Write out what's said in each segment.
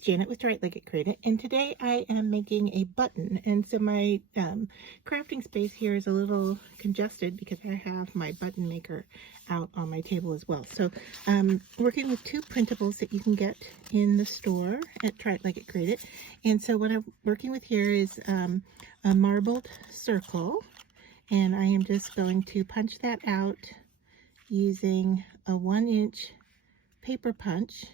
is Janet with Right Like It Created, and today I am making a button. And so my crafting space here is a little congested because I have my button maker out on my table as well. So I'm working with two printables that you can get in the store at Right Like It Created. And so what I'm working with here is a marbled circle, and I am just going to punch that out using a 1-inch paper punch.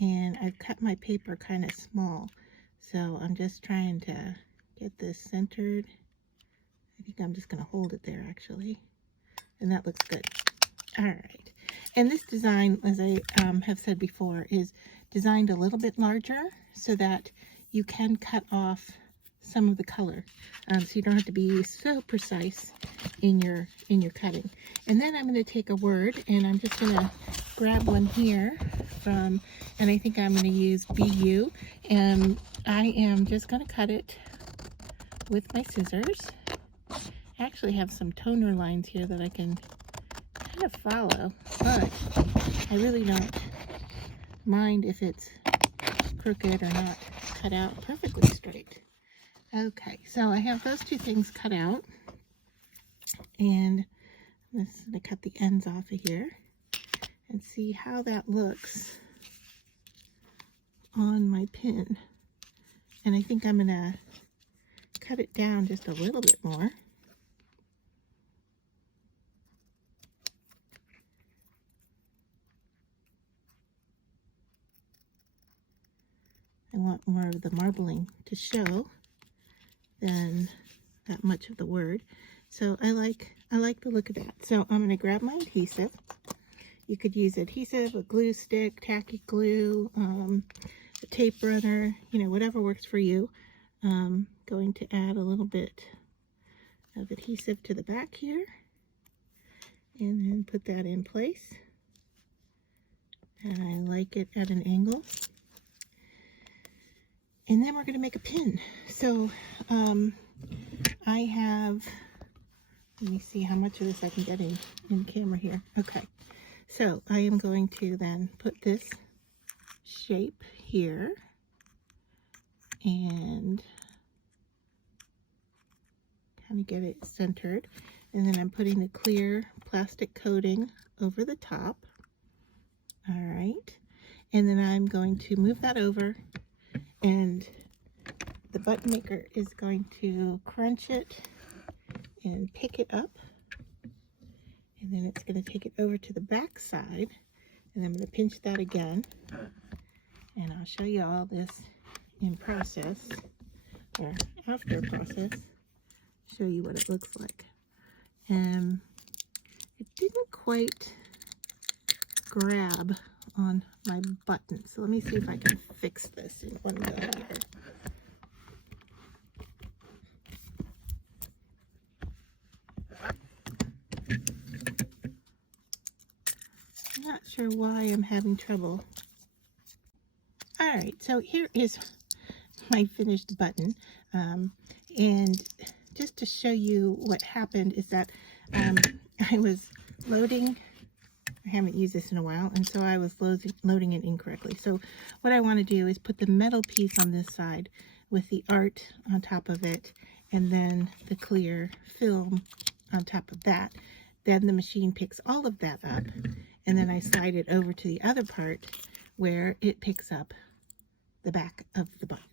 And I've cut my paper kind of small, so I'm just trying to get this centered. I think I'm just going to hold it there actually, and that looks good. All right, and this design, as I have said before, is designed a little bit larger so that you can cut off some of the color, so you don't have to be so precise in your cutting. And then I'm going to take a word, and I'm just going to grab one here from, and I think I'm going to use BU, and I am just going to cut it with my scissors. I actually have some toner lines here that I can kind of follow, but I really don't mind if it's crooked or not cut out perfectly straight. Okay, so I have those two things cut out, and I'm just going to cut the ends off of here and see how that looks on my pin. And I think I'm going to cut it down just a little bit more. I want more of the marbling to show than that much of the word. So I like the look of that. So I'm going to grab my adhesive. You could use adhesive, a glue stick, tacky glue, a tape runner, you know, whatever works for you. Going to add a little bit of adhesive to the back here, and then put that in place. And I like it at an angle. And then we're going to make a pin. So I have, let me see how much of this I can get in camera here. Okay, so I am going to then put this shape here and kind of get it centered. And then I'm putting the clear plastic coating over the top. All right, and then I'm going to move that over, and the button maker is going to crunch it and pick it up, and then it's going to take it over to the back side, and I'm going to pinch that again, and I'll show you all this in process, or after process, show you what it looks like. And it didn't quite grab on my button, so let me see if I can fix this in one go here. I'm not sure why I'm having trouble. All right, so here is my finished button, and just to show you what happened is that I was loading. I haven't used this in a while, and so I was loading it incorrectly. So what I want to do is put the metal piece on this side with the art on top of it, and then the clear film on top of that. Then the machine picks all of that up, and then I slide it over to the other part where it picks up the back of the button.